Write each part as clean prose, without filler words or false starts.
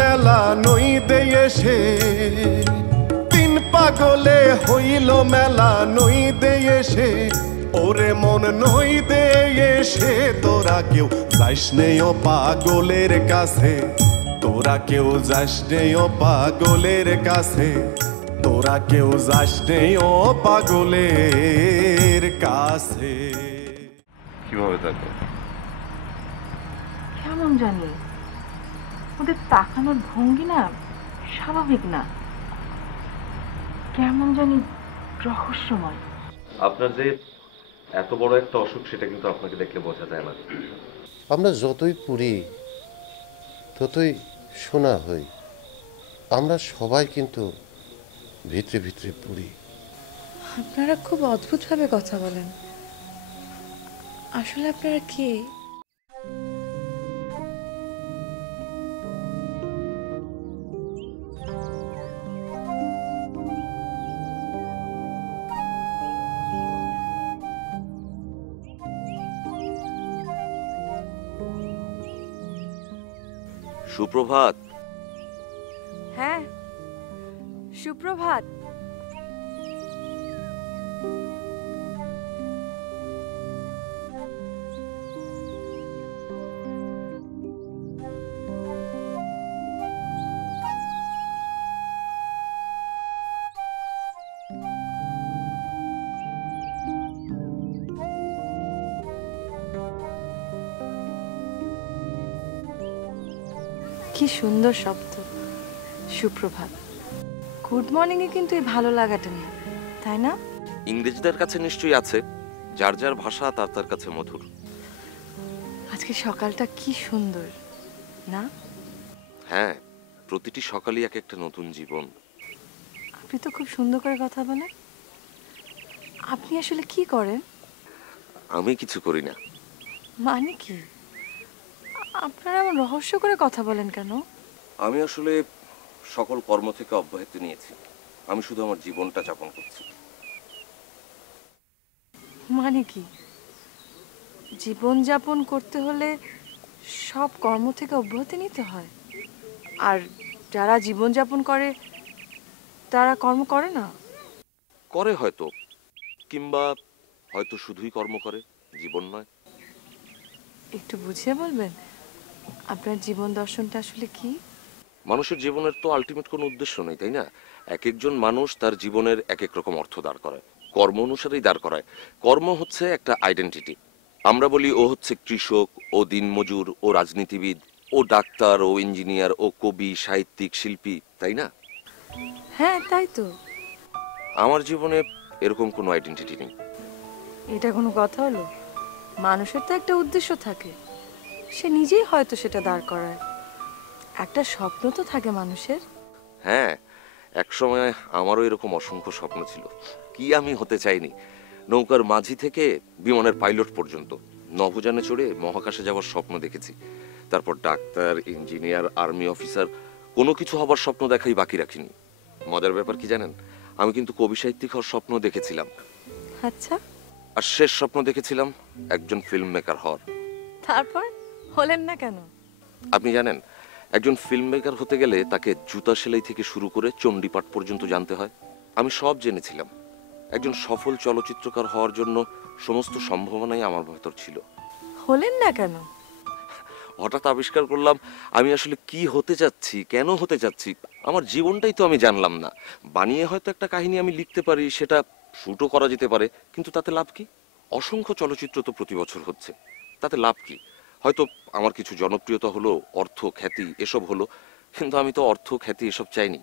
মেলা নইতে এসে, তিন পাগলে হইল মেলা নইতে এসে, ওরে মন নইতে এসে তোরা কেউ যাস নেই ও পাগলের কাছে, তোরা কেউ যাস নেই ও পাগলের কাছে, তোরা কেউ যাস নেই ও পাগলের কাছে। কিভাবে থাকো? কেমন জানি ওদের তাকানোর ভঙ্গি না স্বাভাবিক না, কেমন জানি রহস্যময়। আপনার যে এত বড় একটা অসুখ সেটা কিন্তু আপনাকে দেখলে বোঝা যায় না। আমরা যতই পুরি ততই শোনা হই, আমরা সবাই কিন্তু ভিতরে ভিতরে পুরি। আপনারা খুব অদ্ভুতভাবে কথা বলেন, আসলে আপনারা কে? সুপ্রভাত। হ্যাঁ, সুপ্রভাত। কি সুন্দর শব্দ, সুপ্রভাত। গুড মর্নিং এ কিন্তু এই ভালো লাগাটা নেই, তাই না? ইংরেজদের কাছে নিশ্চয়ই আছে, যার যার ভাষা তার তার কাছে মধুর। আজকে সকালটা কি সুন্দর না? হ্যাঁ, প্রতিটি সকালই এক একটা নতুন জীবন। আপনি তো খুব সুন্দর করে কথা বলেন। আপনি আসলে কি করেন? আমি কিছু করি না। মানে কি? আপনারা এমন রহস্য করে কথা বলেন কেন? আমি আসলে সকল কর্ম থেকে অব্যাহতি নিয়েছি, আমি শুধু আমার জীবনটা যাপন করছি। মানে কি? জীবন যাপন করতে হলে সব কর্ম থেকে অব্যাহতি নিতে হয়, আর যারা জীবন যাপন করে তারা কর্ম করে না? করে হয়তো, কিংবা হয়তো শুধুই কর্ম করে, জীবন নয়। একটু বুঝিয়ে বলবেন আপনার জীবন দর্শনটা আসলে কি? মানুষের জীবনের তো আলটিমেট কোনো উদ্দেশ্য নেই, তাই না? এক একজন মানুষ তার জীবনের এক এক রকম অর্থ দাঁড় করায়, কর্ম অনুসারেই দাঁড় করায়। কর্ম হচ্ছে একটা আইডেন্টিটি। আমরা বলি ও হচ্ছে কৃষক, ও দিনমজুর, ও রাজনীতিবিদ, ও ডাক্তার, ও ইঞ্জিনিয়ার, ও কবি, সাহিত্যিক, শিল্পী, তাই না? হ্যাঁ, তাই তো। আমার জীবনে এরকম কোনো আইডেন্টিটি নেই। এটা কোনো কথা হলো? মানুষের তো একটা উদ্দেশ্য থাকে, সে নিজেই হয়তো সেটা দাঁড় করায়। একটা স্বপ্ন তো থাকে মানুষের। হ্যাঁ, এক সময় আমারও এরকম অসংখ্য স্বপ্ন ছিল। কি আমি হতে চাইনি! নৌকার মাঝি থেকে বিমানের পাইলট পর্যন্ত নভোযানে চড়ে মহাকাশে যাওয়ার স্বপ্ন দেখেছি। তারপর ডাক্তার, ইঞ্জিনিয়ার, আর্মি অফিসার, কোনো কিছু হবার স্বপ্ন দেখাই বাকি রাখিনি। মজার ব্যাপার কি জানেন? আমি কিন্তু কবি সাহিত্যিক হওয়ার স্বপ্ন দেখেছিলাম। আচ্ছা, আর শেষ স্বপ্ন দেখেছিলাম একজন ফিল্ম মেকার হওয়ার। তারপর হলেন না কেন? আপনি জানেন, একজন ফিল্ম মেকার হতে গেলে তাকে জুতা সেলাই থেকে শুরু করে চণ্ডীপাঠ পর্যন্ত জানতে হয়। আমি সব জেনেছিলাম। একজন সফল চলচ্চিত্রকার হওয়ার জন্য সমস্ত সম্ভাবনাই আমার ভেতর ছিল। হলেন না কেন? হঠাৎ আবিষ্কার করলাম আমি আসলে কি হতে চাচ্ছি, কেন হতে চাচ্ছি। আমার জীবনটাই তো আমি জানলাম না। বানিয়ে হয়তো একটা কাহিনী আমি লিখতে পারি, সেটা শুটও করা যেতে পারে, কিন্তু তাতে লাভ কি? অসংখ্য চলচ্চিত্র তো প্রতি বছর হচ্ছে, তাতে লাভ কি? হয়তো আমার কিছু জনপ্রিয়তা হলো, অর্থ, খ্যাতি এসব হলো, কিন্তু আমি তো অর্থ, খ্যাতি এসব চাইনি।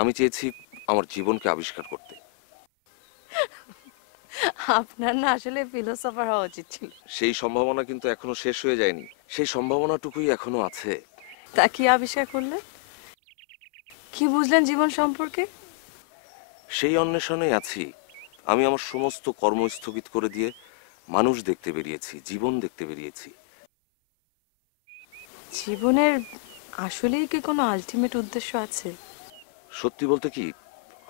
আমি চেয়েছি আমার জীবনকে আবিষ্কার করতে। আপনার না আসলে ফিলোসফার হওয়া উচিত ছিল। সেই সম্ভাবনা কিন্তু এখনো শেষ হয়ে যায়নি, সেই সম্ভাবনাটুকুই এখনো আছে। তা কি আবিষ্কার করলেন? কি বুঝলেন জীবন সম্পর্কে? সেই অন্বেষণে আছি। আমি আমার সমস্ত কর্ম স্থগিত করে দিয়ে মানুষ দেখতে বেরিয়েছি, জীবন দেখতে বেরিয়েছি। জীবনের আসলেই কি কোনো আলটিমেট উদ্দেশ্য আছে? সত্যি বলতে কি,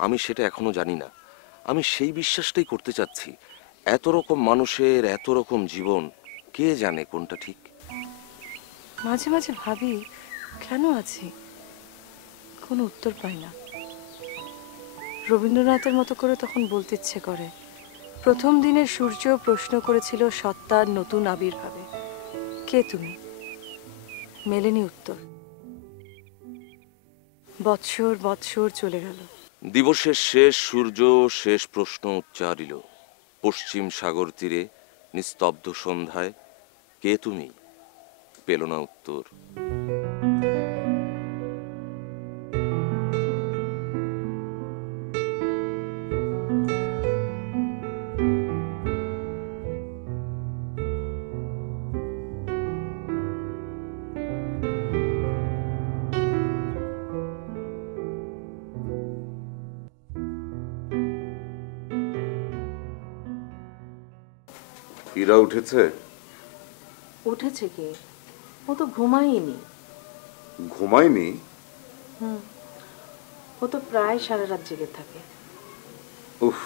আমি সেটা এখনো জানি না। আমি সেই বিশ্বাসটাই করতে চাচ্ছি। এত রকম মানুষের এত রকম জীবন, কে জানে কোনটা ঠিক। মাঝে মাঝে ভাবি কেন আছি, কোনো উত্তর পাই না। রবীন্দ্রনাথের মতো করে তখন বলতে ইচ্ছে করে, প্রথম দিনের সূর্য প্রশ্ন করেছিল সত্তার নতুন আবির্ভাবে, কে তুমি? মেলেনি উত্তর। বৎসর বৎসর চলে গেল। দিবসের শেষ সূর্য শেষ প্রশ্ন উচ্চারিল পশ্চিম সাগর তীরে নিস্তব্ধ সন্ধ্যায়, কে তুমি? পেল না উত্তর। ইরা উঠেছে? উঠেছে কে? ও তো ঘুমায়নি। ঘুমায়নি? ও তো প্রায় সারা রাত জেগে থাকে। উফ,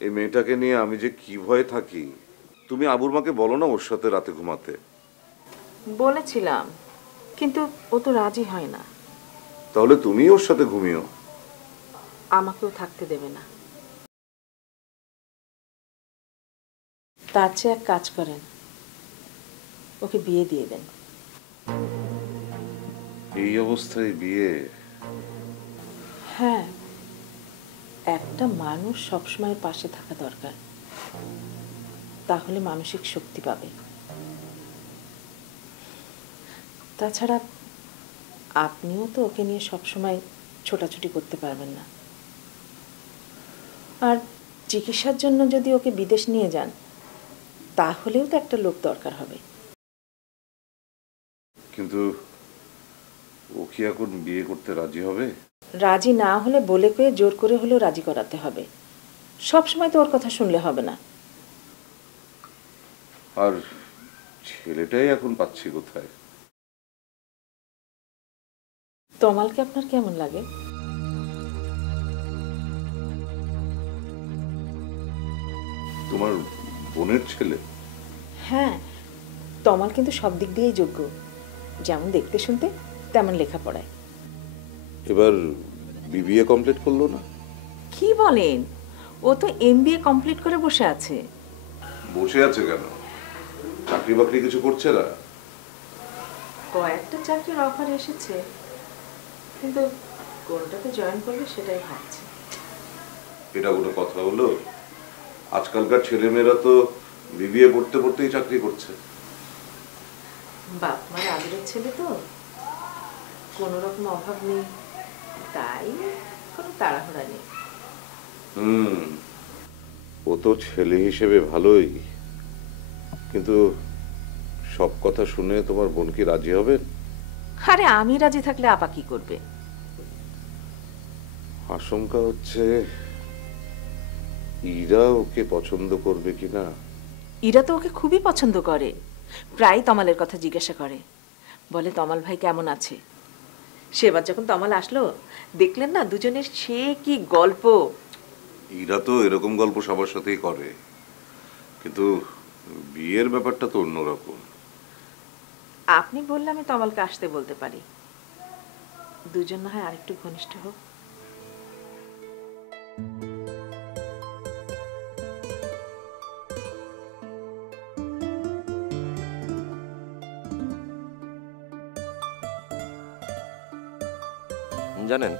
এই মেয়েটাকে নিয়ে আমি যে কি ভয়ে থাকি। তুমি আবুর মাকে বলো না ওর সাথে রাতে ঘুমাতে। বলেছিলাম, কিন্তু ও তো রাজি হয় না। তাহলে তুমি ওর সাথে ঘুমিও। আমাকেও থাকতে দেবে না। তার চেয়ে এক কাজ করেন, ওকে বিয়ে দিয়ে দেন। এই অবস্থায় বিয়ে? হ্যাঁ, একটা মানুষ সবসময় পাশে থাকা দরকার, তাহলে মানসিক শক্তি পাবে। তাছাড়া আপনিও তো ওকে নিয়ে সবসময় ছোটাছুটি করতে পারবেন না। আর চিকিৎসার জন্য যদি ওকে বিদেশ নিয়ে যান, তাহলেও তো একটা লোক দরকার হবে। কিন্তু ও কি এখন বিয়ে করতে রাজি হবে? রাজি না হলে বলে কয়ে জোর করে হলেও রাজি করাতে হবে। সবসময় তো ওর কথা শুনলে হবে না। আর ছেলেটাই এখন পাচ্ছি কোথায়? তমালকে আপনার কেমন লাগে? তোমার বোনের ছেলে? হ্যাঁ, তমাল কিন্তু সব দিক দিয়েই যোগ্য, যেমন দেখতে শুনতে তেমন লেখাপড়ায়। এবার বিবিএ কমপ্লিট করলো না? কি বলেন? ও তো এমবিএ কমপ্লিট করে বসে আছে। বসে আছে কেন? চাকরি বাকরি কিছু করছে না? কয়েকটা চাকরির অফার এসেছে, কিন্তু কোনটাতে জয়েন করবে সেটাই ভাবছি। এটা কোনো কথা হলো? আজকালকার ছেলেমেয়েরা তো বিবিএ পড়তে পড়তেই চাকরি করছে। বাপ মার আদরের ছেলে তো, কোনো রকম অভাব নেই, তাই কোনো তাড়াহুড়া নেই। ও তো ছেলে হিসেবে ভালোই, কিন্তু সব কথা শুনে তোমার বোন কি রাজি হবেন? আরে আমি রাজি থাকলে আপা কি করবে? আশঙ্কা হচ্ছে ইরা ওকে পছন্দ করবে কিনা। ইরা তো ওকে খুবই পছন্দ করে, প্রায় তমালের কথা জিজ্ঞাসা করে, বলে তমাল ভাই কেমন আছে। সেবার যখন তমাল আসলো, দেখলেন না দুজনের সে কি গল্প। ইরা তো এরকম গল্প সবার সাথেই করে, কিন্তু বিয়ের ব্যাপারটা তো অন্যরকম। আপনি বললে আমি তমালকে আসতে বলতে পারি, দুজন না হয় আরেকটু ঘনিষ্ঠ হোক। জানেন,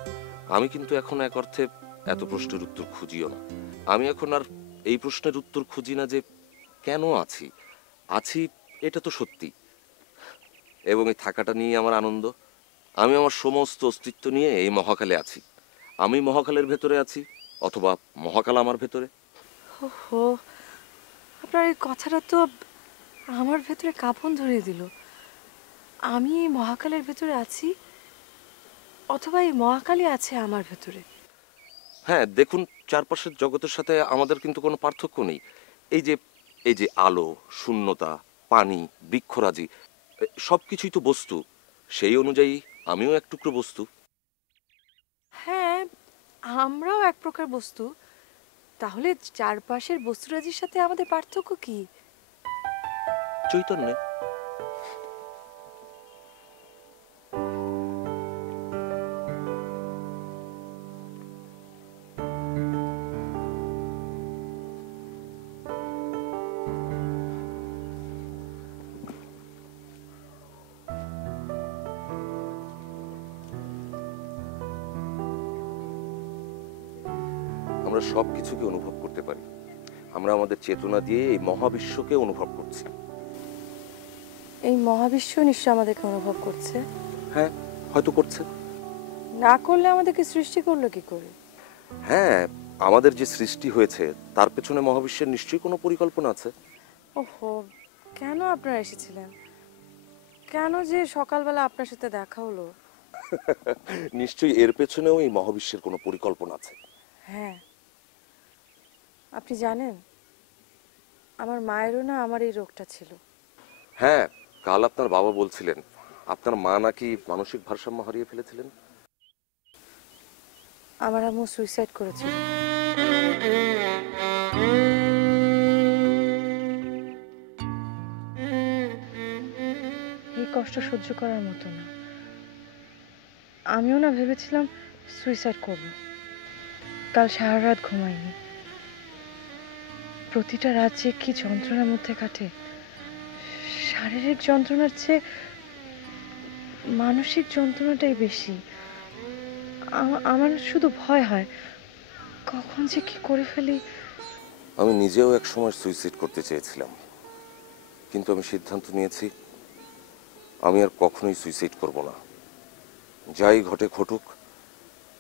আমি কিন্তু এখন এক অর্থে এত প্রশ্নের উত্তর খুঁজিও না। আমি এখন আর এই প্রশ্নের উত্তর খুঁজি না যে কেন আছি। আছি এটা তো সত্যি, এবং এই থাকাটা নিয়ে আমার আনন্দ। আমি আমার সমস্ত অস্তিত্ব নিয়ে এই মহাকালে আছি। আমি মহাকালের ভেতরে আছি, অথবা মহাকাল আমার ভেতরে। ওহো, আপনার এই কথাটা তো আমার ভেতরে কাঁপন ধরিয়ে দিল। আমি এই মহাকালের ভেতরে আছি, অথবা এই মহাকালই আছে আমার ভেতরে। হ্যাঁ, দেখুন, চারপাশের জগতের সাথে আমাদের কিন্তু কোনো পার্থক্য নেই। এই যে আলো, শূন্যতা, পানি, বৃক্ষরাজি, সব কিছুই তো বস্তু। সেই অনুযায়ী আমিও এক টুকরো বস্তু। হ্যাঁ, আমরাও এক প্রকার বস্তু। তাহলে চারপাশের বস্তুরাজির সাথে আমাদের পার্থক্য কি? চৈতন্যে। আমরা সব কিছুকে অনুভব করতে পারি। আমরা আমাদের চেতনা দিয়ে এই মহাবিশ্বকে অনুভব করছি। এই মহাবিশ্ব নিশ্চয় আমাদেরকে অনুভব করছে। হ্যাঁ, হয়তো করছে। না করলে আমাদেরকে সৃষ্টি করলো কি করে? হ্যাঁ, আমাদের যে সৃষ্টি হয়েছে তার পেছনে মহাবিশ্বের নিশ্চয়ই কোনো পরিকল্পনা আছে। ওহো, কেন আপনারা এসেছিলেন? কেন যে সকালবেলা আপনার সাথে দেখা হলো? নিশ্চয়ই এর পেছনেও এই মহাবিশ্বের কোনো পরিকল্পনা আছে। হ্যাঁ, আপনি জানেন আমার মায়েরও না আমার এই রোগটা ছিল। হ্যাঁ, কাল আপনার বাবা বলছিলেন আপনার মা নাকি মানসিক ভারসাম্য হারিয়ে ফেলেছিলেন। আমার আম্মু সুইসাইড করেছিল। এই কষ্ট সহ্য করার মতো না। আমিও না ভেবেছিলাম সুইসাইড করব। কাল সারা রাত ঘুমাইনি। প্রতিটা রাত যে কি যন্ত্রণার মধ্যে কাটে। শারীরিক যন্ত্রণার চেয়ে মানসিক যন্ত্রণাটাই বেশি। আমার শুধু ভয় হয় কখন যে কি করে ফেলি। আমি নিজেও এক সময় সুইসাইড করতে চেয়েছিলাম, কিন্তু আমি সিদ্ধান্ত নিয়েছি আমি আর কখনোই সুইসাইড করব না। যাই ঘটে ঘটুক,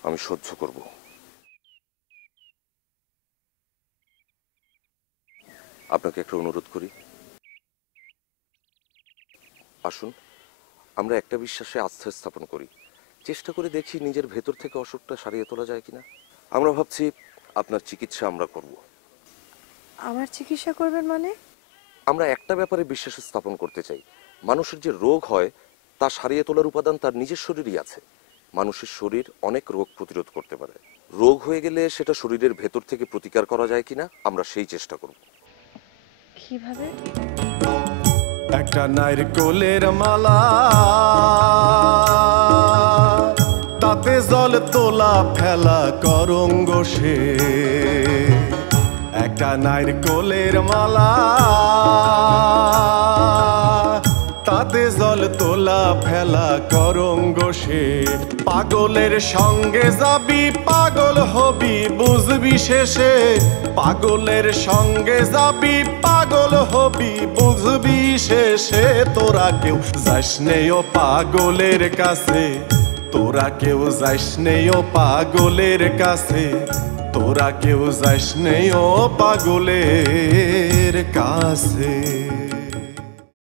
আমি সহ্য করব। আপনাকে একটা অনুরোধ করি, আসুন আমরা একটা বিশ্বাসে আস্থা স্থাপন করি, চেষ্টা করে দেখি নিজের ভেতর থেকে অসুখটা সারিয়ে তোলা যায় কিনা। আমরা ভাবছি আপনার চিকিৎসা আমরা করব। আমার চিকিৎসা করবেন মানে? আমরা একটা ব্যাপারে বিশ্বাস স্থাপন করতে চাই, মানুষের যে রোগ হয় তা সারিয়ে তোলার উপাদান তার নিজের শরীরই আছে। মানুষের শরীর অনেক রোগ প্রতিরোধ করতে পারে। রোগ হয়ে গেলে সেটা শরীরের ভেতর থেকে প্রতিকার করা যায় কিনা আমরা সেই চেষ্টা করব। কিভাবে? একটা নারকেলের মালা, তাতে জল তোলা ফেলা করঙ্গ সে। একটা নারকেলের মালা, তাতে জল তোলা ফেলা করঙ্গ সে। পাগলের সঙ্গে যাবি পাগল হবি বুঝবি শেষে। পাগলের সঙ্গে যাবি পাগল হবি বুঝবি শেষে। তোরা কেউ যাস নেই ও পাগলের কাছে, তোরা কেউ যাস নেই ও পাগলের কাছে, তোরা কেউ যাস নেই ও পাগলের কাছে।